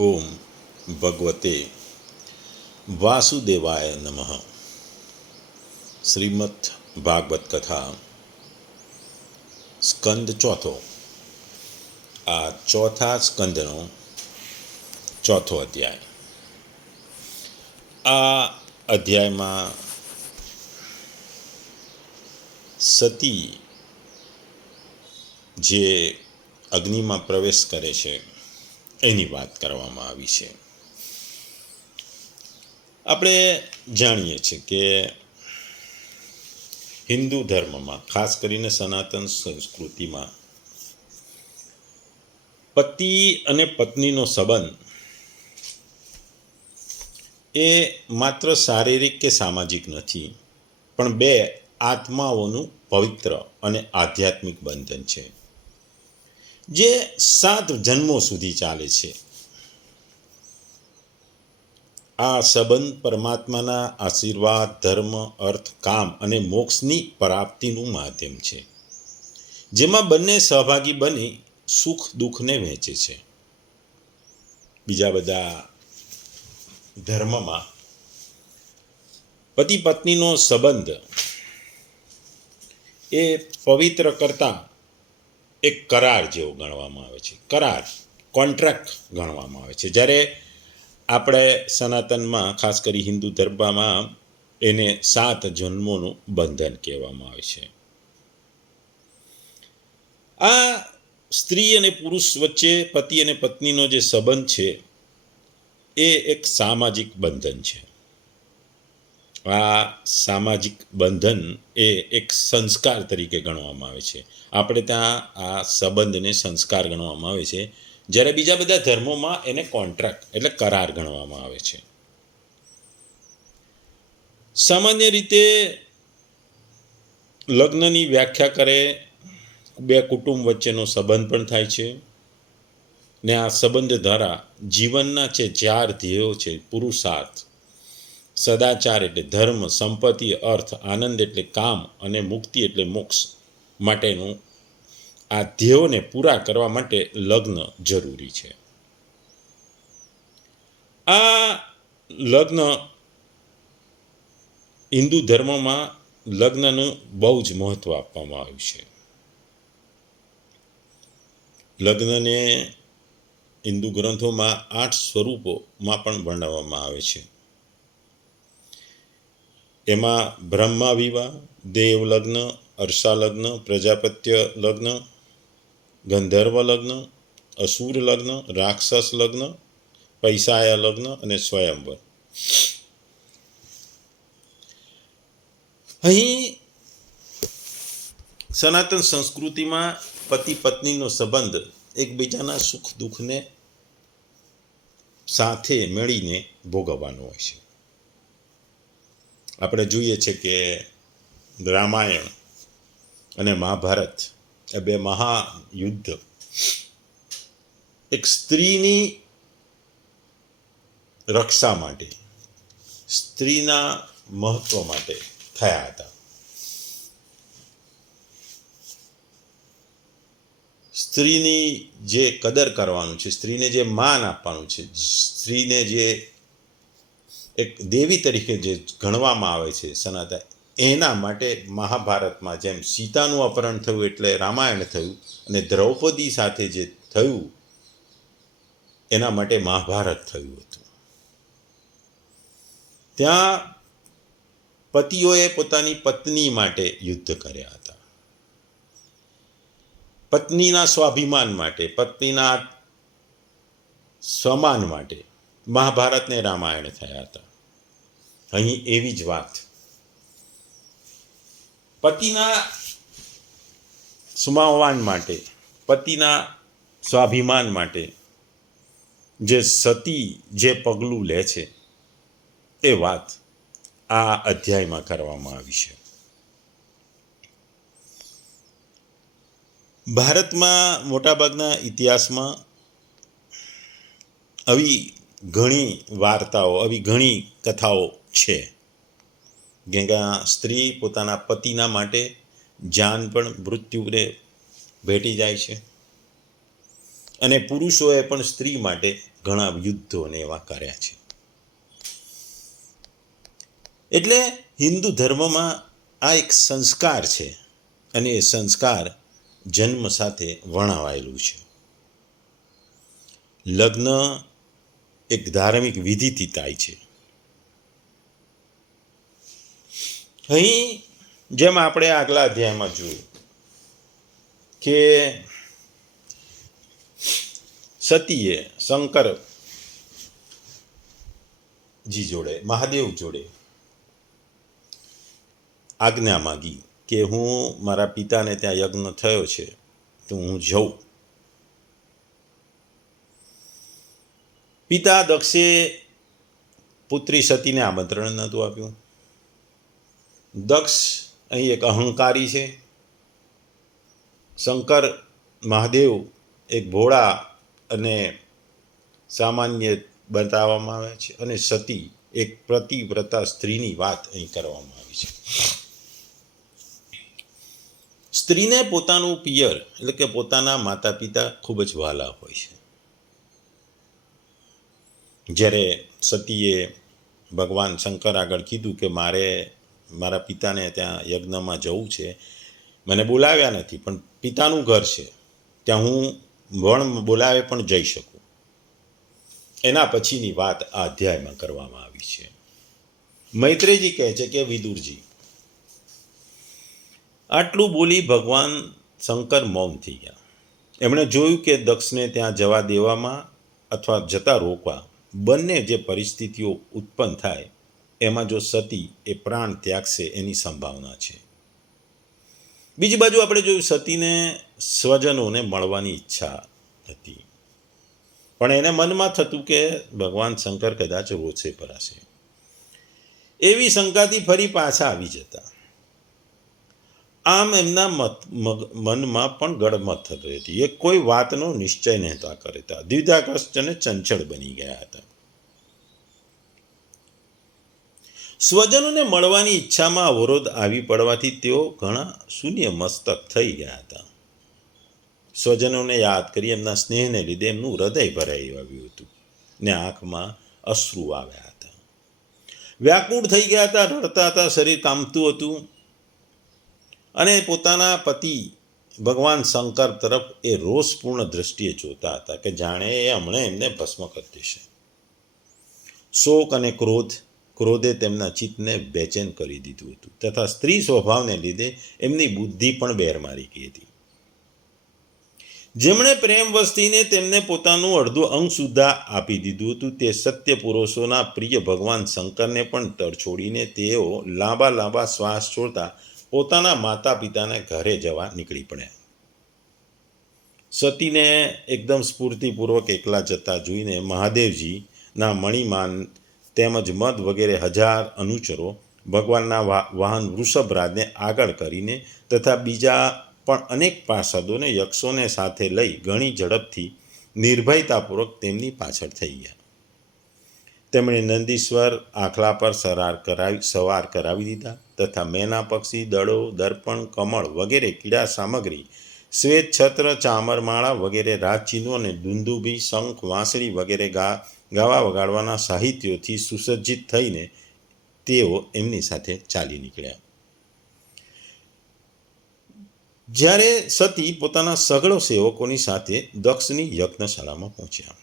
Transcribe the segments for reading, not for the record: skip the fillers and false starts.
ઓમ ભગવતે વાસુદેવાય નમઃ. શ્રીમદ ભાગવત કથા સ્કંદ ચોથો. આ ચોથા સ્કંદનો ચોથો અધ્યાય. આ અધ્યાયમાં સતી જે અગ્નિમાં પ્રવેશ કરે છે એની વાત કરવામાં આવી છે. આપણે જાણીએ છીએ કે હિન્દુ ધર્મમાં, ખાસ કરીને સનાતન સંસ્કૃતિમાં, પતિ અને પત્નીનો સંબંધ એ માત્ર શારીરિક કે સામાજિક નથી, પણ બે આત્માઓનું પવિત્ર અને આધ્યાત્મિક બંધન છે, જે 7 જન્મો સુધી ચાલે છે. આ સંબંધ પરમાત્માના આશીર્વાદ, ધર્મ, અર્થ, કામ અને મોક્ષની પ્રાપ્તિનું માધ્યમ છે, જેમાં બંને સહભાગી બની સુખ દુઃખને વહેંચે છે. બીજા બધા ધર્મમાં પતિ પત્નીનો સંબંધ એ પવિત્ર કરતા એક કરાર જેવો ગણવામાં આવે છે. કરાર, કોન્ટ્રાક્ટ ગણવામાં આવે છે. જ્યારે આપણે સનાતનમાં, ખાસ કરી હિન્દુ ધર્મમાં, એને 7 જન્મોનું બંધન કહેવામાં આવે છે. આ સ્ત્રી અને પુરુષ વચ્ચે પતિ અને પત્નીનો જે સંબંધ છે એ એક સામાજિક બંધન છે. આ સામાજિક બંધન એ એક સંસ્કાર તરીકે ગણવામાં આવે છે. આપણે ત્યાં આ સંબંધને સંસ્કાર ગણવામાં આવે છે, જ્યારે બીજા બધા ધર્મોમાં એને કોન્ટ્રાક્ટ એટલે કરાર ગણવામાં આવે છે. સામાન્ય રીતે લગ્નની વ્યાખ્યા કરે, બે કુટુંબ વચ્ચેનો સંબંધ પણ થાય છે, ને આ સંબંધ દ્વારા જીવનના જે 4 ધ્યેયો છે, પુરુષાર્થ, સદાચાર એટલે ધર્મ, સંપત્તિ, અર્થ, આનંદ એટલે કામ, અને મુક્તિ એટલે મોક્ષ માટેનું આ ધ્યેયોને પૂરા કરવા માટે લગ્ન જરૂરી છે. આ લગ્ન, હિન્દુ ધર્મમાં લગ્નનું બહુ જ મહત્વ આપવામાં આવ્યું છે. લગ્નને હિન્દુ ગ્રંથોમાં 8 સ્વરૂપોમાં પણ વર્ણવવામાં આવે છે. એમાં બ્રહ્મા વિવાહ, દેવ લગ્ન, અર્ષા લગ્ન, પ્રજાપત્ય લગ્ન, ગંધર્વ લગ્ન, અસુર લગ્ન, રાક્ષસ લગ્ન, પૈસાયા લગ્ન અને સ્વયંવર. અહીં સનાતન સંસ્કૃતિમાં પતિ પત્નીનો સંબંધ એકબીજાના સુખ દુઃખને સાથે મળીને ભોગવવાનો હોય છે. આપણે જોઈએ છે કે રામાયણ અને મહાભારત એ બે મહાયુદ્ધ એક સ્ત્રીની રક્ષા માટે, સ્ત્રીના મહત્વ માટે થયા હતા. સ્ત્રીની જે કદર કરવાનું છે, સ્ત્રીને જે માન આપવાનું છે, સ્ત્રીને જે એક દેવી તરીકે જે ગણવામાં આવે છે સનાતન, એના માટે મહાભારતમાં જેમ સીતાનું અપહરણ થયું એટલે રામાયણ થયું, અને દ્રૌપદી સાથે જે થયું એના માટે મહાભારત થયું હતું. ત્યાં પતિઓએ પોતાની પત્ની માટે યુદ્ધ કર્યા હતા, પત્નીના સ્વાભિમાન માટે, પત્નીના સ્વમાન માટે મહાભારત ને રામાયણ થયા હતા. અહીં એવી જ વાત પતિના સ્વમાન માટે, પતિના સ્વાભિમાન માટે જે સતી જે પગલું લે છે એ વાત આ અધ્યાયમાં કરવામાં આવી છે. ભારતમાં મોટાભાગના ઇતિહાસમાં આવી ઘણી વાર્તાઓ, આવી ઘણી કથાઓ છે કે સ્ત્રી પોતાના પતિના માટે જાન પણ મૃત્યુને ભેટી જાય છે, અને પુરુષોએ પણ સ્ત્રી માટે ઘણા યુદ્ધોને એવા કર્યા છે. એટલે હિન્દુ ધર્મમાં આ એક સંસ્કાર છે અને એ સંસ્કાર જન્મ સાથે વણાવાયેલું છે. લગ્ન એક ધાર્મિક વિધિથી થાય છે. અહીં જેમ આપણે આગલા અધ્યાયમાં જોયું કે સતીએ શંકરજી જોડે, મહાદેવ જોડે આજ્ઞા માગી કે હું મારા પિતાને ત્યાં યજ્ઞ થયો છે તો હું જઉં. પિતા દક્ષે પુત્રી સતીને આમંત્રણ નહોતું આપ્યું. દક્ષ અહીં એક અહંકારી છે. શંકર મહાદેવ એક ભોળા અને સામાન્ય બતાવવામાં આવે છે અને સતી એક પ્રતિવ્રતા સ્ત્રીની વાત અહીં કરવામાં આવી છે. સ્ત્રીને પોતાનું પિયર એટલે કે પોતાના માતા પિતા ખૂબ જ વહાલા હોય છે. જ્યારે સતીએ ભગવાન શંકર આગળ કીધું કે મારે મારા પિતાને ત્યાં યજ્ઞમાં જવું છે, મને બોલાવ્યા નથી, પણ પિતાનું ઘર છે, ત્યાં હું વણ બોલાવે પણ જઈ શકું. એના પછીની વાત આ અધ્યાયમાં કરવામાં આવી છે. મૈત્રેયજી કહે છે કે વિદુરજી, આટલું બોલી ભગવાન શંકર મૌન થઈ ગયા. એમણે જોયું કે દક્ષને ત્યાં જવા દેવામાં અથવા જતા રોકવા બંને જે પરિસ્થિતિઓ ઉત્પન્ન થાય એમાં જો સતી એ પ્રાણ ત્યાગશે એની સંભાવના છે. બીજી બાજુ આપણે જોયું સતીને સ્વજનોને મળવાની ઈચ્છા હતી, પણ એને મનમાં થતું કે ભગવાન શંકર કદાચ રોષે ભરાશે. એવી શંકાથી ફરી પાછા આવી જતા. આમ એમના મનમાં પણ ગડમથ થતી હતી. એ કોઈ વાતનો નિશ્ચય નહોતા કરતા. દ્વિધાગ્રસ્ત અને ચંચળ બની ગયા હતા. સ્વજનોને મળવાની ઈચ્છામાં અવરોધ આવી પડવાથી તેઓ ઘણા શૂન્ય મસ્તક થઈ ગયા હતા. સ્વજનોને યાદ કરી એમના સ્નેહને લીધે એમનું હૃદય ભરાઈ આવ્યું હતું ને આંખમાં અશ્રુ આવ્યા હતા. વ્યાકુળ થઈ ગયા હતા, રડતા હતા, શરીર કામતું હતું અને પોતાના પતિ ભગવાન શંકર તરફ એ રોષપૂર્ણ દ્રષ્ટિએ જોતા હતા કે જાણે એ હમણાં એમને ભસ્મ કરી દેશે. શોક અને ક્રોધે તેમના ચિત્તને બેચેન કરી દીધું હતું તથા સ્ત્રી સ્વભાવને લીધે એમની બુદ્ધિ પણ બેર મારી ગઈ હતી. જેમણે પ્રેમ વસ્તીને તેમને પોતાનું અડધું અંગ સુદ્ધા આપી દીધું હતું તે સત્ય પુરુષોના પ્રિય ભગવાન શંકરને પણ તરછોડીને તેઓ લાંબા શ્વાસ છોડતા પોતાના માતા પિતાને ઘરે જવા નીકળી પડ્યા. સતીને એકદમ સ્ફૂર્તિપૂર્વક એકલા જતા જોઈને મહાદેવજીના મણિમાન તેમજ મદ વગેરે 1000 અનુચરો ભગવાનના વાહન વૃષભરાજને આગળ કરીને તથા બીજા પણ અનેક પાર્ષદોને યક્ષોને સાથે લઈ ઘણી ઝડપથી નિર્ભયતાપૂર્વક તેમની પાછળ થઈ ગયા. તેમણે નંદીશ્વર આખલા પર સવાર કરાવી દીધા તથા મેના પક્ષી, દડો, દર્પણ, કમળ વગેરે ક્રીડા સામગ્રી, શ્વેત છત્ર, ચામરમાળા વગેરે રાજચિહ્નો અને દુંદુભી, શંખ, વાંસળી વગેરે ગાવા વગાડવાના સાહિત્યોથી સુસજ્જિત થઈને તેઓ એમની સાથે ચાલી નીકળ્યા. જ્યારે સતી પોતાના સઘળો સેવકોની સાથે દક્ષની યજ્ઞશાળામાં પહોંચ્યા,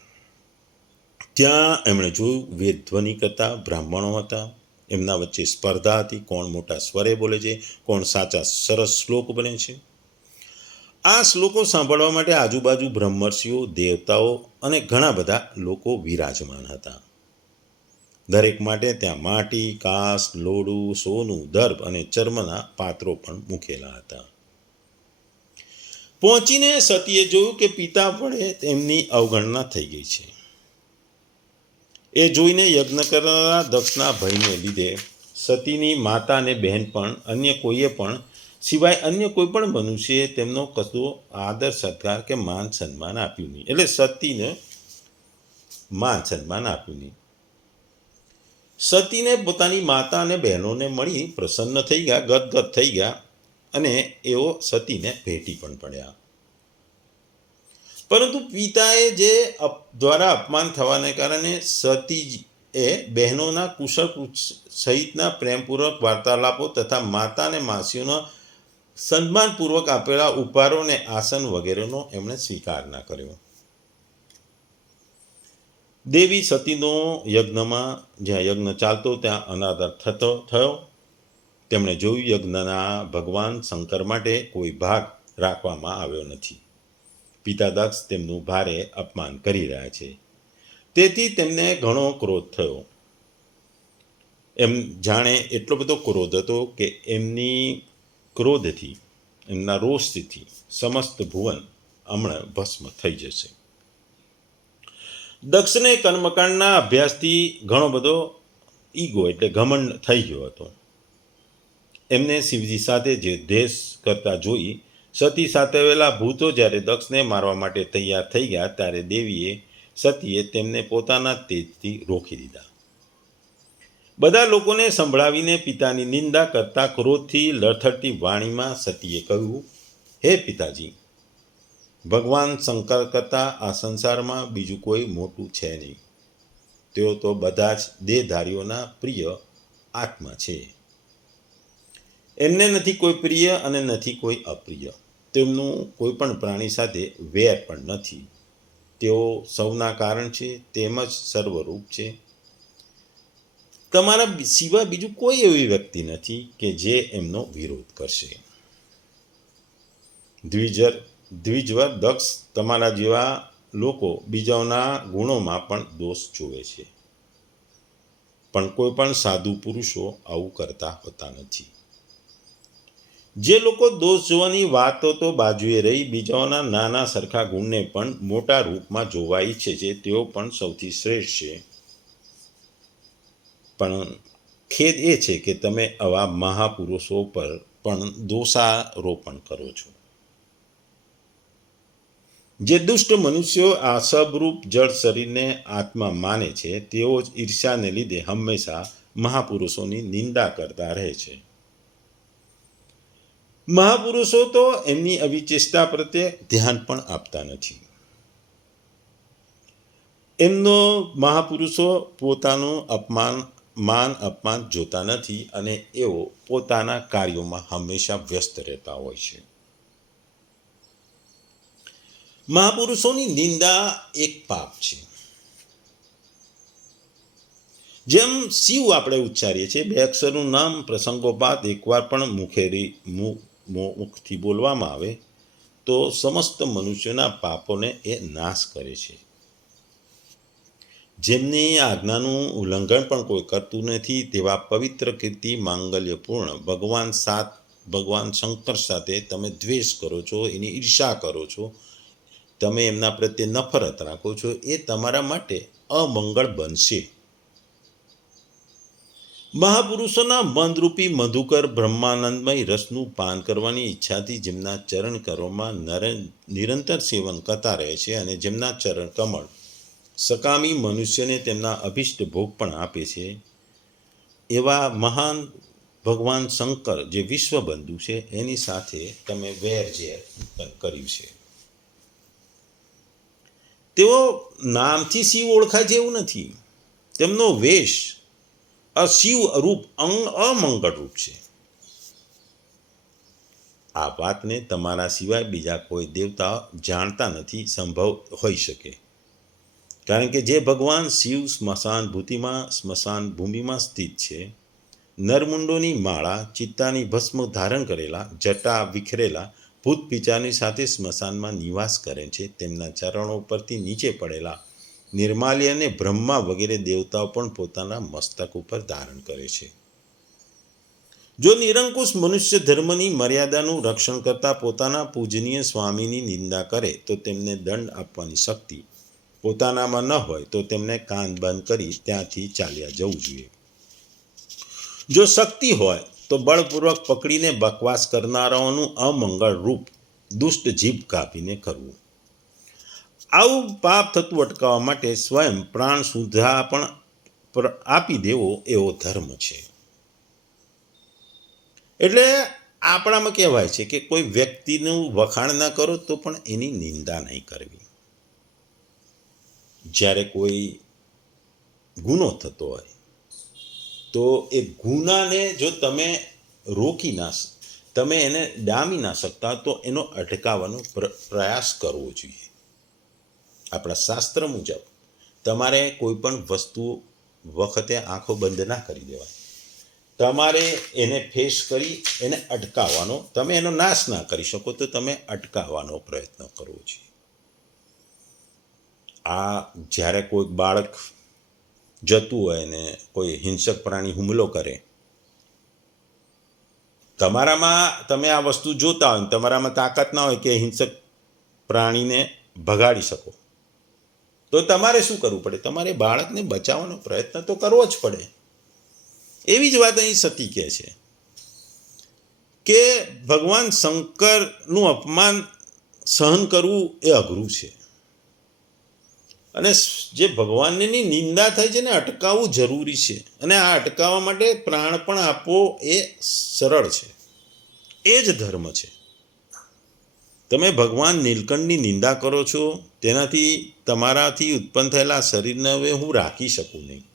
ત્યાં એમણે જોયું વેદધ્વનિ કરતા બ્રાહ્મણો હતા. એમના વચ્ચે સ્પર્ધા હતી, કોણ મોટા સ્વરે બોલે છે, કોણ સાચા સરસ શ્લોક બને છે. આ શ્લોકો સાંભળવા માટે આજુબાજુ બ્રહ્મર્ષિઓ, દેવતાઓ અને ઘણા બધા લોકો વિરાજમાન હતા. દરેક માટે ત્યાં માટી, કાસ, લોડું, સોનું, દર્ભ અને ચર્મના પાત્રો પણ મૂકેલા હતા. પહોંચીને સતીએ જોયું કે પિતા વડે તેમની અવગણના થઈ ગઈ છે. એ જોઈને યજ્ઞ કરનારા દક્ષના ભયને લીધે સતીની માતા અને બહેન પણ અન્ય કોઈએ પણ સિવાય અન્ય કોઈ પણ મનુષ્યએ તેમનો કશો આદર સત્કાર કે માન સન્માન આપ્યું નહીં. એટલે સતીને માન સન્માન આપ્યું નહીં. સતીને પોતાની માતા અને બહેનોને મળી પ્રસન્ન થઈ ગયા, ગદગદ થઈ ગયા અને એઓ સતીને ભેટી પણ પડ્યા. પરંતુ પિતાએ જે દ્વારા અપમાન થવાને કારણે સતીએ બહેનોના કુશળ સહિતના પ્રેમપૂર્વક વાર્તાલાપો તથા માતા અને માસીઓના સન્માનપૂર્વક આપેલા ઉપહારો અને આસન વગેરેનો એમણે સ્વીકાર ના કર્યો. દેવી સતીનો યજ્ઞમાં જ્યાં યજ્ઞ ચાલતો ત્યાં અનાદર થયો. તેમણે જોયું યજ્ઞના ભગવાન શંકર માટે કોઈ ભાગ રાખવામાં આવ્યો નથી. પિતા દક્ષ તેમનું ભારે અપમાન કરી રહ્યા છે. તેથી તેમને ઘણો ક્રોધ થયો. એમ જાણે એટલો બધો ક્રોધ હતો કે એમની ક્રોધથી, એમના રોષથી સમસ્ત ભુવન હમણાં ભસ્મ થઈ જશે. દક્ષને કર્મકાંડના અભ્યાસથી ઘણો બધો ઈગો એટલે ઘમંડ થઈ ગયો હતો. એમને શિવજી સાથે જે દ્વેષ કરતા જોઈ સતી સાથે આવેલા ભૂતો જ્યારે દક્ષને મારવા માટે તૈયાર થઈ ગયા ત્યારે સતીએ તેમને પોતાના તેજથી રોકી દીધા. બધા લોકોને સંભળાવીને પિતાની નિંદા કરતા ક્રોધથી લથડતી વાણીમાં સતીએ કહ્યું, હે પિતાજી, ભગવાન શંકર કરતાં આ સંસારમાં બીજું કોઈ મોટું છે નહીં. તેઓ તો બધા જ દેહધારીઓના પ્રિય આત્મા છે. એમને નથી કોઈ પ્રિય અને નથી કોઈ અપ્રિય. તેમનું કોઈ પણ પ્રાણી સાથે વેર પણ નથી. તેઓ સૌના કારણ છે, તેમજ સર્વરૂપ છે. તમારા સિવાય બીજું કોઈ એવી વ્યક્તિ નથી કે જે એમનો વિરોધ કરશે. દ્વિજવર દક્ષ, તમારા જેવા લોકો બીજાઓના ગુણોમાં પણ દોષ જોવે છે, પણ કોઈ પણ સાધુ પુરુષો આવું કરતા હોતા નથી. જે લોકો દોષ જોવાની વાતો તો બાજુએ રહી બીજાઓના નાના સરખા ગુણને પણ મોટા રૂપમાં જોવા ઈચ્છે છે, તેઓ પણ સૌથી શ્રેષ્ઠ છે. પણ ખેદ એ છે કે તમે આવા મહાપુરુષો પર પણ દોષારોપણ કરો છો. જે દુષ્ટ મનુષ્યો આ સબરૂપ જળ શરીરને આત્મા માને છે, તેઓ જ ઈર્ષ્યાને લીધે હંમેશા મહાપુરુષોની નિંદા કરતા રહે છે. મહાપુરુષો તો એમની આવી ચેષ્ટા પ્રત્યે ધ્યાન પણ આપતા નથી. એમનો મહાપુરુષો પોતાનું માન અપમાન જોતા નથી અને એઓ પોતાના કાર્યોમાં હંમેશા વ્યસ્ત રહેતા હોય છે. મહાપુરુષોની નિંદા એક પાપ છે. જેમ શિવ આપણે ઉચ્ચારીએ છીએ, બે અક્ષરનું નામ પ્રસંગોપાત એકવાર પણ મુખથી બોલવામાં આવે તો સમસ્ત મનુષ્યોના પાપોને એ નાશ કરે છે. જેમની આજ્ઞાનું ઉલ્લંઘન પણ કોઈ કરતું નથી તેવા પવિત્ર કીર્તિ માંગલ્યપૂર્ણ ભગવાન શંકર સાથે તમે દ્વેષ કરો છો, એની ઈર્ષા કરો છો, તમે એમના પ્રત્યે નફરત રાખો છો, એ તમારા માટે અમંગળ બનશે. મહાપુરુષોના મંદરૂપી મધુકર બ્રહ્માનંદમય રસનું પાન કરવાની ઈચ્છાથી જેમના ચરણ કરોમાં નિરંતર સેવન કરતા રહે છે અને જેમના ચરણ કમળ સકામી મનુષ્યને તેમના અભિષ્ટ ભોગ પણ આપે છે, એવા મહાન ભગવાન શંકર જે વિશ્વબંધુ છે એની સાથે તમે વેરઝેર કર્યું છે. તેઓ નામથી શિવ ઓળખાય જેવું નથી. તેમનો વેશ અશિવ રૂપ અમંગળ રૂપ છે. આ વાતને તમારા સિવાય બીજા કોઈ દેવતા જાણતા નથી. સંભવ હોઈ શકે, કારણ કે જે ભગવાન શિવ સ્મશાન ભૂમિમાં સ્થિત છે, નરમુંડોની માળા, ચિત્તાની ભસ્મ ધારણ કરેલા, જટા વિખરેલા ભૂત પિચાની સાથે સ્મશાનમાં નિવાસ કરે છે, તેમના ચરણો પરથી નીચે પડેલા નિર્માલ્ય અને બ્રહ્મા વગેરે દેવતાઓ પણ પોતાના મસ્તક ઉપર ધારણ કરે છે. જો નિરંકુશ મનુષ્ય ધર્મની મર્યાદાનું રક્ષણ કરતા પોતાના પૂજનીય સ્વામીની નિંદા કરે તો તેમને દંડ આપવાની શક્તિ પોતાનામાં ન હોય તો તેમને કાન બંધ કરી ત્યાંથી ચાલ્યા જવું જોઈએ. જો શક્તિ હોય તો બળપૂર્વક પકડીને બકવાસ કરનારાઓનું અમંગળ રૂપ દુષ્ટ જીભ કાપીને કરવું. આવું પાપ થતું અટકાવવા માટે સ્વયં પ્રાણ સુધા પણ આપી દેવો એવો ધર્મ છે. એટલે આપણામાં કહેવાય છે કે કોઈ વ્યક્તિનું વખાણ ના કરો તો પણ એની નિંદા નહીં કરવી. જ્યારે કોઈ ગુનો થતો હોય તો એ ગુનાને જો તમે રોકી ના તમે એને ડામી ના શકતા તો એનો અટકાવવાનો પ્રયાસ કરવો જોઈએ. આપણા શાસ્ત્ર મુજબ તમારે કોઈ પણ વસ્તુ વખતે આંખો બંધ ના કરી દેવાય. તમારે એને ફેસ કરી એને અટકાવવાનો, તમે એનો નાશ ના કરી શકો તો તમે અટકાવવાનો પ્રયત્ન કરવો જોઈએ. આ જ્યારે કોઈ બાળક જતું હોય ને કોઈ હિંસક પ્રાણી હુમલો કરે, તમારામાં તમે આ વસ્તુ જોતા હોય, તમારામાં તાકાત ના હોય કે હિંસક પ્રાણીને ભગાડી શકો, તો તમારે શું કરવું પડે? તમારે બાળકને બચાવવાનો પ્રયત્ન તો કરવો જ પડે. એવી જ વાત અહીં સતી કહે છે કે ભગવાન શંકરનું અપમાન સહન કરવું એ અઘરું છે, અને જે ભગવાનની નિંદા થાય છે ને અટકાવવું જરૂરી છે, અને આ અટકાવવા માટે પ્રાણ પણ આપવો એ સરળ છે. એ જ ધર્મ છે. તમે ભગવાન નીલકંઠની નિંદા કરો છો, તેનાથી તમારાથી ઉત્પન્ન થયેલા શરીરને હવે હું રાખી શકું નહીં.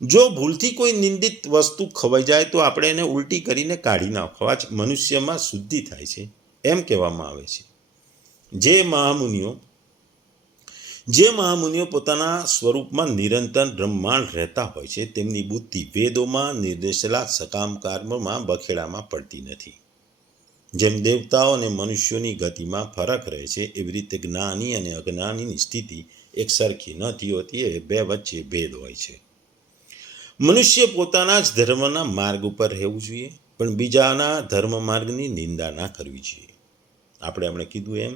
જો ભૂલથી કોઈ નિંદિત વસ્તુ ખવાઈ જાય તો આપણે એને ઉલટી કરીને કાઢી નાખવા જ મનુષ્યમાં શુદ્ધિ થાય છે, એમ કહેવામાં આવે છે. જે મહામુનિઓ પોતાના સ્વરૂપમાં નિરંતર બ્રહ્માંડ રહેતા હોય છે, તેમની બુદ્ધિ વેદોમાં નિર્દેશેલા સકામ કર્મમાં બખેડામાં પડતી નથી. જેમ દેવતાઓ અને મનુષ્યોની ગતિમાં ફરક રહે છે, એવી રીતે જ્ઞાની અને અજ્ઞાનીની સ્થિતિ એક સરખી નથી હોતી, એ બે વચ્ચે ભેદ હોય છે. મનુષ્ય પોતાના જ ધર્મના માર્ગ ઉપર રહેવું જોઈએ, પણ બીજાના ધર્મ માર્ગની નિંદા ના કરવી જોઈએ. આપણે કીધું એમ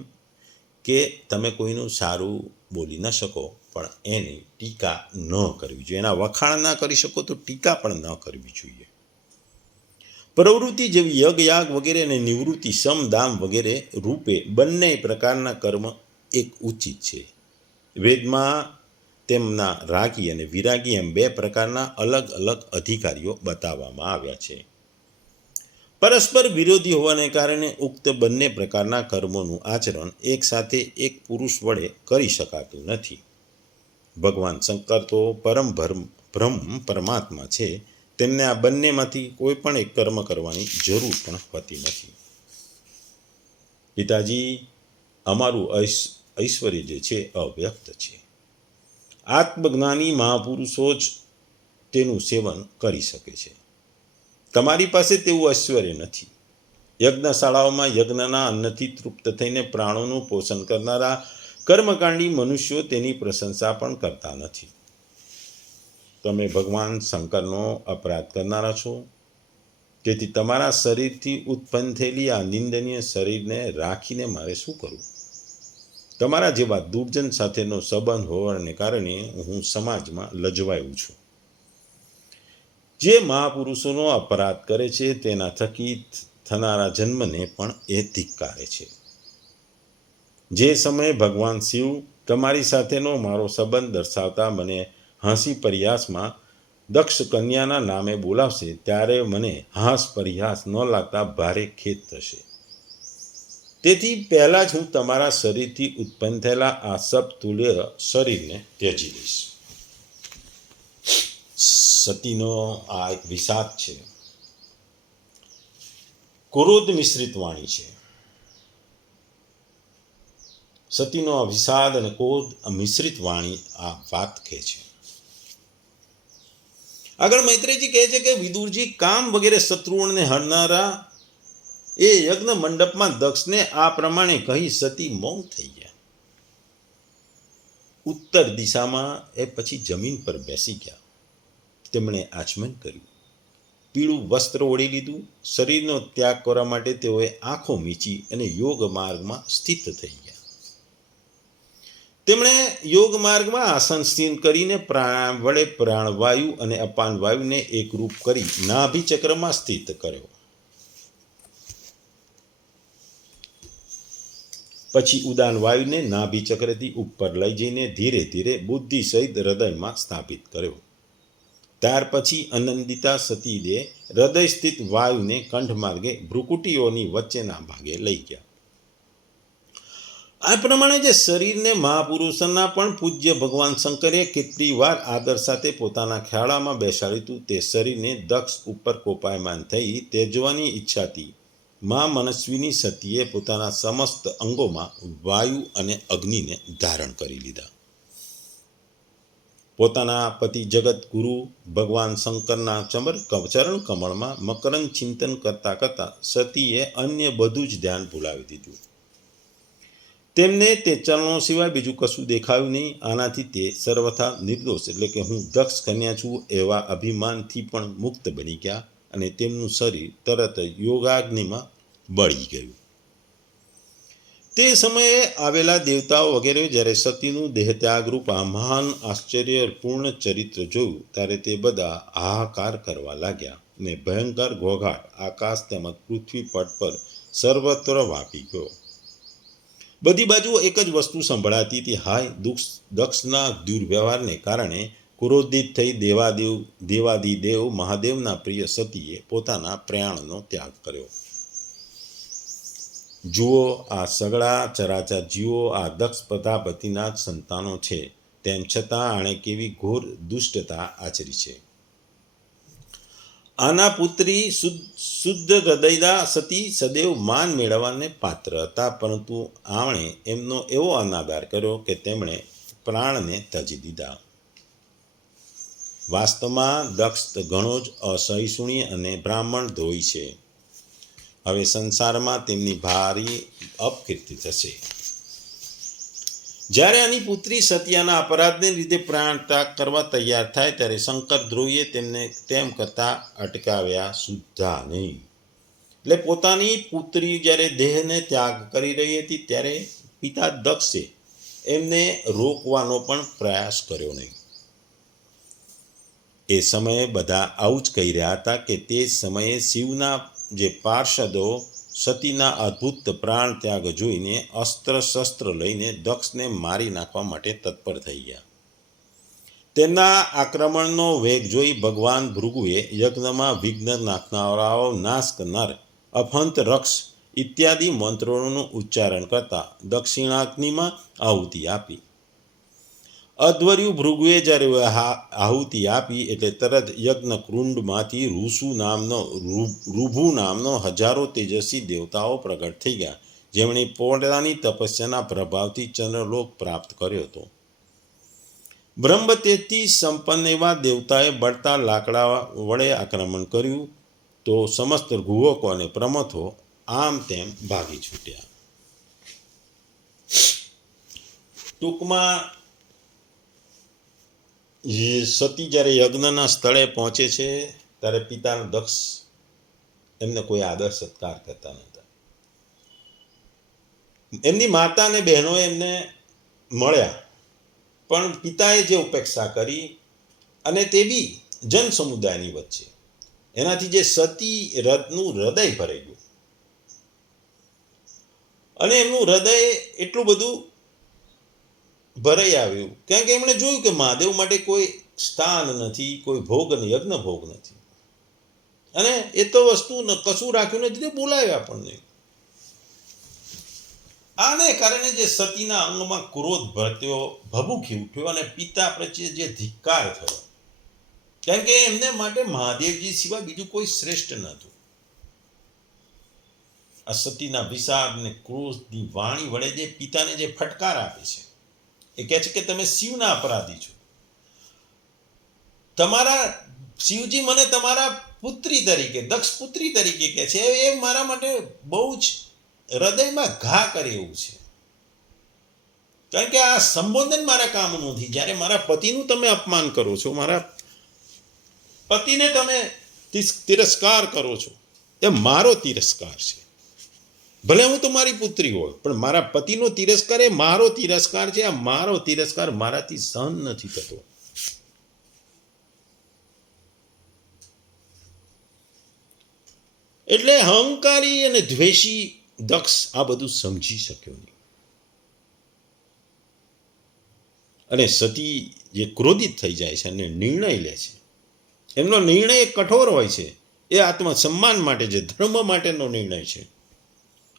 કે તમે કોઈનું સારું બોલી ન શકો પણ એની ટીકા ન કરવી જોઈએ. એના વખાણ ના કરી શકો તો ટીકા પણ ન કરવી જોઈએ. પ્રવૃત્તિ જેવી યજ્ઞ યાગ વગેરે અને નિવૃત્તિ સમ દામ વગેરે રૂપે બંને પ્રકારના કર્મ એક ઉચિત છે. વેદમાં તેમના રાગી અને વિરાગી એમ બે પ્રકારના અલગ અલગ અધિકારીઓ બતાવવામાં આવ્યા છે. પરસ્પર વિરોધી હોવાને કારણે ઉક્ત બંને પ્રકારના કર્મોનું આચરણ એક સાથે એક પુરુષ વડે કરી શકાતું નથી. ભગવાન શંકર તો બ્રહ્મ પરમાત્મા છે, તેમને આ બંનેમાંથી કોઈ પણ એક કર્મ કરવાની જરૂર પણ હોતી નથી. પિતાજી, અમારું ઐશ્વર્ય જે છે અવ્યક્ત છે. આત્મજ્ઞાની મહાપુરુષો જ તેનું સેવન કરી શકે છે. તમારી પાસે તેવું ઐશ્વર્ય નથી. યજ્ઞશાળાઓમાં યજ્ઞના અન્નથી તૃપ્ત થઈને પ્રાણોનું પોષણ કરનારા કર્મકાંડી મનુષ્યો તેની પ્રશંસા પણ કરતા નથી. તમે ભગવાન શંકરનો અપરાધ કરનારા છો. તેથી તમારા શરીરથી ઉત્પન્ન થયેલી આ નિંદનીય શરીરને રાખીને મારે શું કરવું? તમારા જેવા દુર્જન સાથેનો સંબંધ હોવાને કારણે હું સમાજમાં લજવાયું છું. જે મહાપુરુષોનો અપરાધ કરે છે તેના થકી થનારા જન્મને પણ એ ધિક્કારે છે. જે સમયે ભગવાન શિવ તમારી સાથેનો મારો સંબંધ દર્શાવતા મને હાંસી પરિહાસમાં દક્ષ કન્યાના નામે બોલાવશે, ત્યારે મને હાસ પરિહાસ ન લાગતા ભારે ખેદ થશે. તેથી પહેલાં જ હું તમારા શરીરથી ઉત્પન્ન થયેલા આ સબતુલ્ય શરીરને ત્યજી લઈશ. સતીનો આ એક વિષાદ છે, ક્રોધ મિશ્રિત વાણી છે. સતીનો આ વિષાદ અને ક્રોધ મિશ્રિત વાણી આ વાત કહે છે. આગળ મૈત્રેયજી કહે છે કે વિદુરજી કામ વગેરે શત્રુઓને હરનારા એ યજ્ઞ મંડપમાં દક્ષને આ પ્રમાણે કહી સતી મૌન થઈ ગયા. ઉત્તર દિશામાં એ પછી જમીન પર બેસી ગયા. તેમણે આચમન કર્યું, પીળું વસ્ત્ર ઓઢી લીધું. શરીરનો ત્યાગ કરવા માટે તેઓએ આંખો મીચી અને યોગ માર્ગમાં સ્થિત થઈ ગયા. તેમણે યોગ માર્ગમાં આસન સ્થિર કરીને વડે પ્રાણવાયુ અને અપાન વાયુને એકરૂપ કરી નાભી ચક્રમાં સ્થિત કર્યો. પછી ઉદાન વાયુને નાભી ચક્રથી ઉપર લઈ જઈને ધીરે ધીરે બુદ્ધિ સહિત હૃદયમાં સ્થાપિત કર્યો. ત્યાર પછી આનંદિતા સતીદે હૃદય સ્થિત વાયુને કંઠ માર્ગે ભ્રુકુટીઓની વચ્ચેના ભાગે લઈ ગયા. આ પ્રમાણે જે શરીરને મહાપુરુષોના પણ પૂજ્ય ભગવાન શંકરે કેટલી વાર આદર સાથે પોતાના ખ્યાળામાં બેસાડ્યું હતું. તે શરીરને દક્ષ ઉપર કોપાયમાન થઈ ત્યજવાની ઈચ્છાથી મા મનસ્વીની સતીએ પોતાના સમસ્ત અંગોમાં વાયુ અને અગ્નિને ધારણ કરી લીધા. પોતાના પતિ જગત ગુરુ ભગવાન શંકરના ચરણ કમળમાં મકરંદ ચિંતન કરતા કરતા સતીએ અન્ય બધું જ ધ્યાન ભૂલાવી દીધું. તેમને તે ચરણો સિવાય બીજું કશું દેખાયું નહીં. આનાથી તે સર્વથા નિર્દોષ એટલે કે હું દક્ષ કન્યા છું એવા અભિમાનથી પણ મુક્ત બની ગયા અને તેમનું શરીર તરત યોગાગ્નિમાં બળી ગયું. તે સમયે આવેલા દેવતાઓ વગેરે જ્યારે સતીનું દેહત્યાગરૂપ આ મહાન આશ્ચર્યપૂર્ણ ચરિત્ર જોયું ત્યારે તે બધા હાહાકાર કરવા લાગ્યા અને ભયંકર ઘોઘાટ આકાશ તેમજ પૃથ્વી પટ પર સર્વત્ર વાપી ગયો. બધી બાજુ એક જ વસ્તુ સંભળાતી હતી, હાય દક્ષના દુર્વ્યવહારને કારણે ક્રોધિત થઈ દેવાદિદેવ મહાદેવના પ્રિય સતીએ પોતાના પ્રાણનો ત્યાગ કર્યો. જુઓ, આ સગળા ચરાચર જીવો આ દક્ષ પ્રજાપતિના જ સંતાનો છે, તેમ છતાં આણે કેવી ઘોર દુષ્ટતા આચરી છે. આના પુત્રી શુદ્ધ હૃદયદા સતી સદૈવ માન મેળવવાને પાત્ર હતા, પરંતુ આમણે એમનો એવો અનાદર કર્યો કે તેમણે પ્રાણને ત્યજી દીધા. વાસ્તવમાં દક્ષ ઘણો જ અસહિષ્ણુની અને બ્રાહ્મણ દ્રોહી છે. હવે સંસારમાં તેમની ભારી અપકીર્તિ થશે. જ્યારે આની પુત્રી સત્યાના અપરાધને લીધે પ્રાણ ત્યાગ કરવા તૈયાર થાય ત્યારે શંકર દ્રોહીએ તેમને તેમ કરતા અટકાવ્યા સુદ્ધા નહીં. એટલે પોતાની પુત્રી જ્યારે દેહને ત્યાગ કરી રહી હતી ત્યારે પિતા દક્ષે એમને રોકવાનો પણ પ્રયાસ કર્યો નહીં. એ સમયે બધા આવું જ કહી રહ્યા હતા કે તે સમયે શિવના જે પાર્ષદો સતીના અદ્ભુત પ્રાણ ત્યાગ જોઈને અસ્ત્ર શસ્ત્ર લઈને દક્ષને મારી નાખવા માટે તત્પર થઈ ગયા. તેમના આક્રમણનો વેગ જોઈ ભગવાન ભૃગુએ યજ્ઞમાં વિઘ્ન નાખનારાઓ નાશ કરનાર અફંત રક્ષ ઇત્યાદિ મંત્રોનું ઉચ્ચારણ કરતા દક્ષિણાગ્નિમાં આહુતિ આપી. અધ્વર્યુ ભૃગુએ જ્યારે આહુતિ આપી એટલે તરત યજ્ઞ કુંડમાંથી ઋભુ નામનો હજારો તેજસ્વી દેવતાઓ પ્રગટ થઈ ગયા, જેમણે પોતાની તપસ્યાના પ્રભાવથી ચંદ્રલોક પ્રાપ્ત કર્યો હતો. બ્રહ્મતેજથી સંપન્ન એવા દેવતાએ બળતા લાકડા વડે આક્રમણ કર્યું તો સમસ્ત ગુહકો અને પ્રમથો આમ તેમ ભાગી છૂટ્યા. ટૂંકમાં સતી જ્યારે યજ્ઞના સ્થળે પહોંચે છે ત્યારે પિતાનો દક્ષ એમને કોઈ આદર સત્કાર કરતા નહોતા. એમની માતા અને બહેનોએ એમને મળ્યા, પણ પિતાએ જે ઉપેક્ષા કરી અને તે બી જન સમુદાયની વચ્ચે, એનાથી જે સતી રથનું હૃદય ભરાઈ ગયું અને એમનું હૃદય એટલું બધું ભરાઈ આવ્યું કારણ કે એમણે જોયું કે મહાદેવ માટે કોઈ સ્થાન નથી, કોઈ ભોગ યજ્ઞ ભોગ નથી, અને એ તો વસ્તુ કશું રાખ્યું નથી, તે બોલાવ્યા પણ નહીં. આને કારણે જે સતીના અંગમાં ક્રોધ ભરત્યો, ભભૂકી ઉઠ્યો અને પિતા પ્રત્યે જે ધિક્કાર થયો, કારણ કે એમને માટે મહાદેવજી સિવાય બીજું કોઈ શ્રેષ્ઠ નહોતું. આ સતીના વિષાદ ને ક્રોધની વાણી વડે જે પિતાને જે ફટકાર આપે છે, એ કહે છે કે તમે શિવના અપરાધી છો. તમારા શિવજી મને તમારા પુત્રી તરીકે, દક્ષ પુત્રી તરીકે કહે છે, એ મારા માટે બહુ જ હૃદયમાં ઘા કરે એવું છે. કારણ કે આ સંબોધન મારા કામનું નથી. જ્યારે મારા પતિનું તમે અપમાન કરો છો, મારા પતિને તમે તિરસ્કાર કરો છો, એ મારો તિરસ્કાર છે. ભલે હું તમારી પુત્રી હોય, પણ મારા પતિનો તિરસ્કાર એ મારો તિરસ્કાર છે. આ મારો તિરસ્કાર મારાથી સહન નથી થતો. એટલે અહંકારી અને દ્વેષી દક્ષ આ બધું સમજી શક્યો નહીં. અને સતી જે ક્રોધિત થઈ જાય છે અને નિર્ણય લે છે, એમનો નિર્ણય કઠોર હોય છે. એ આત્મસન્માન માટે છે, ધર્મ માટેનો નિર્ણય છે.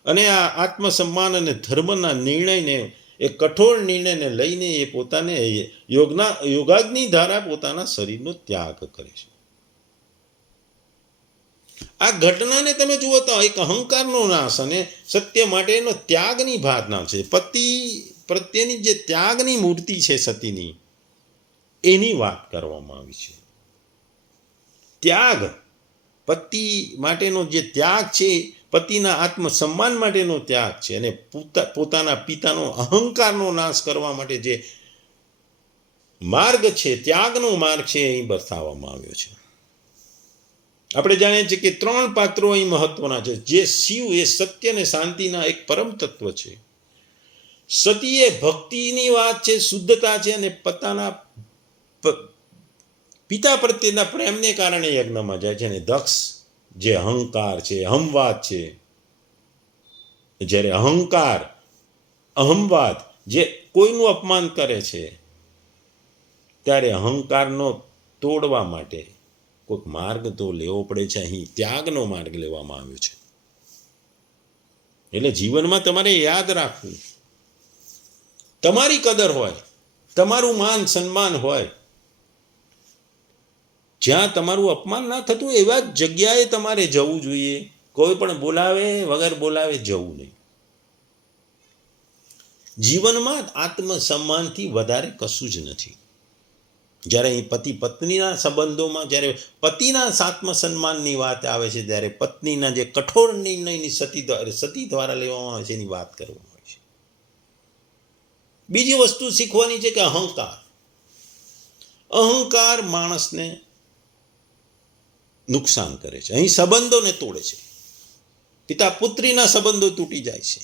અને આ આત્મસન્માન અને ધર્મના નિર્ણયને, એ કઠોર નિર્ણયને લઈને એ પોતાને યોગાગ્નિ દ્વારા પોતાના શરીરનો ત્યાગ કરે છે. આ ઘટનાને તમે જુઓ તો એક અહંકારનો નાશ અને સત્ય માટેનો ત્યાગની ભાવના છે. પતિ પ્રત્યેની જે ત્યાગની મૂર્તિ છે સતીની, એની વાત કરવામાં આવી છે. ત્યાગ, પતિ માટેનો જે ત્યાગ છે, પતિના આત્મસન્માન માટેનો ત્યાગ છે, અને પોતાના પિતાનો અહંકારનો નાશ કરવા માટે જે માર્ગ છે, ત્યાગનો માર્ગ છે, અહીં બતાવવામાં આવ્યો છે. આપણે જાણીએ છીએ કે 3 પાત્રો અહીં મહત્વના છે. જે શિવ એ સત્ય અને શાંતિના એક પરમ તત્વ છે. સતી એ ભક્તિની વાત છે, શુદ્ધતા છે, અને પિતા પ્રત્યેના પ્રેમને કારણે યજ્ઞમાં જાય છે. અને દક્ષ જે અહંકાર છે, અહમવાદ છે, જ્યારે અહંકાર, અહમવાદ જે કોઈનું અપમાન કરે છે, ત્યારે અહંકારનો તોડવા માટે કોઈક માર્ગ તો લેવો પડે છે. અહીં ત્યાગનો માર્ગ લેવામાં આવ્યો છે. એટલે જીવનમાં તમારે યાદ રાખવું, તમારી કદર હોય, તમારું માન સન્માન હોય, જ્યાં તમારું અપમાન ના થતું એવા જગ્યાએ તમારે જવું જોઈએ. કોઈ પણ બોલાવે વગર બોલાવે જવું નહીં. જીવનમાં આત્મસન્માનથી વધારે કશું જ નથી. જ્યારે અહીં પતિ પત્નીના સંબંધોમાં જ્યારે પતિના આત્મસન્માનની વાત આવે છે, ત્યારે પત્નીના જે કઠોર નિર્ણયની સતી દ્વારા લેવામાં આવે છે એની વાત કરવામાં આવે છે. બીજી વસ્તુ શીખવાની છે કે અહંકાર માણસને નુકસાન કરે છે. અહીં સંબંધોને તોડે છે. પિતા પુત્રીના સંબંધો તૂટી જાય છે.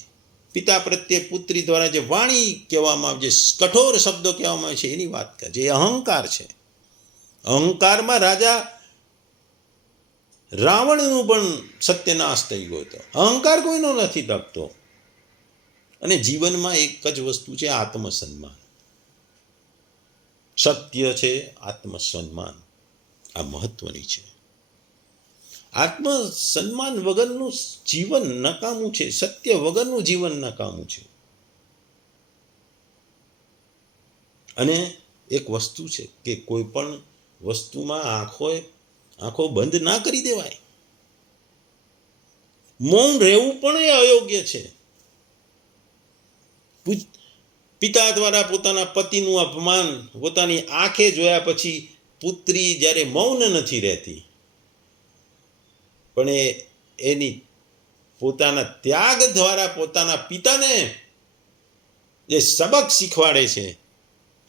પિતા પ્રત્યે પુત્રી દ્વારા જે વાણી કહેવામાં આવે, જે કઠોર શબ્દો કહેવામાં આવે છે, એની વાત કરે છે. એ અહંકાર છે. અહંકારમાં રાજા રાવણનું પણ સત્યનાશ થઈ ગયો હતો. અહંકાર કોઈનો નથી ટકતો. અને જીવનમાં એક જ વસ્તુ છે, આત્મસન્માન. સત્ય છે, આત્મસન્માન, આ મહત્વની છે. આત્મસન્માન વગરનું જીવન નકામું છે. સત્ય વગરનું જીવન નકામું છે. અને એક વસ્તુ છે કે કોઈ પણ વસ્તુમાં આંખો બંધ ના કરી દેવાય. મૌન રહેવું પણ એ અયોગ્ય છે. પિતા દ્વારા પોતાના પતિનું અપમાન પોતાની આંખે જોયા પછી પુત્રી જ્યારે મૌન નથી રહેતી, પણ એની પોતાના ત્યાગ દ્વારા પોતાના પિતાને જે સબક શીખવાડે છે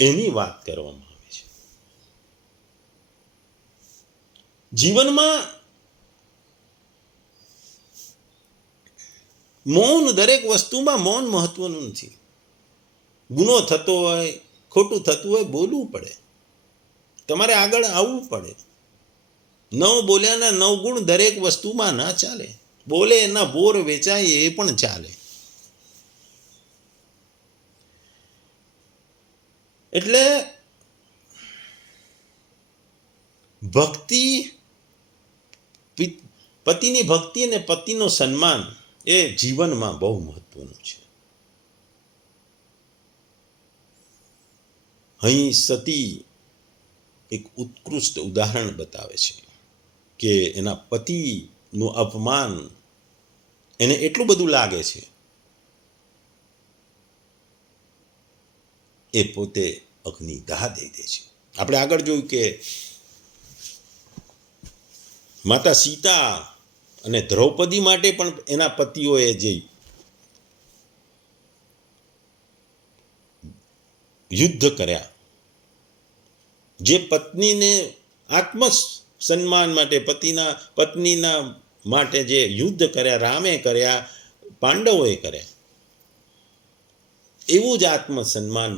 એની વાત કરવામાં આવે છે. જીવનમાં મૌન, દરેક વસ્તુમાં મૌન મહત્વનું નથી. ગુનો થતો હોય, ખોટું થતું હોય, બોલવું પડે. તમારે આગળ આવવું પડે. 9 બોલ્યાના 9 ગુણ દરેક વસ્તુમાં ના ચાલે. બોલે એના બોર વેચાય એ પણ ચાલે. એટલે ભક્તિ, પતિની ભક્તિ અને પતિનો સન્માન એ જીવનમાં બહુ મહત્વનું છે. અહીં સતી એક ઉત્કૃષ્ટ ઉદાહરણ બતાવે છે કે એના પતિનું અપમાન એને એટલું બધું લાગે છે, એ પોતે અગ્નિદાહ દઈ દે છે. આપણે આગળ જોયું કે માતા સીતા અને દ્રૌપદી માટે પણ એના પતિઓએ જે યુદ્ધ કર્યા, જે પત્નીને આત્મસન્માન માટે પત્નીના માટે જે યુદ્ધ કર્યા, રામે કર્યા, પાંડવોએ કર્યા, એવું જ આત્મસન્માન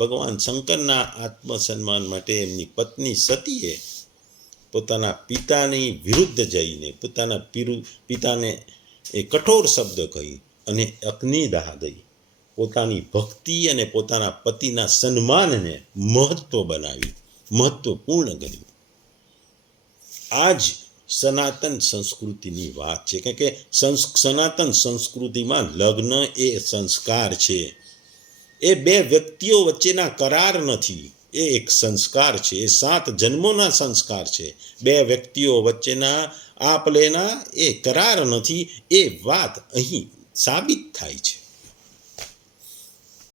ભગવાન શંકરના આત્મસન્માન માટે એમની પત્ની સતીએ પોતાના પિતાની વિરુદ્ધ જઈને પોતાના પિતાને એ કઠોર શબ્દ કહી અને અગ્નિદાહ દઈ પોતાની ભક્તિ અને પોતાના પતિના સન્માનને મહત્વપૂર્ણ કર્યું. આ જ સનાતન સંસ્કૃતિની વાત છે. કારણ કે સનાતન સંસ્કૃતિમાં લગ્ન એ સંસ્કાર છે. એ બે વ્યક્તિઓ વચ્ચેના કરાર નથી, એ એક સંસ્કાર છે. એ 7 જન્મોના સંસ્કાર છે. બે વ્યક્તિઓ વચ્ચેના આપ લેના એ કરાર નથી. એ વાત અહીં સાબિત થાય છે.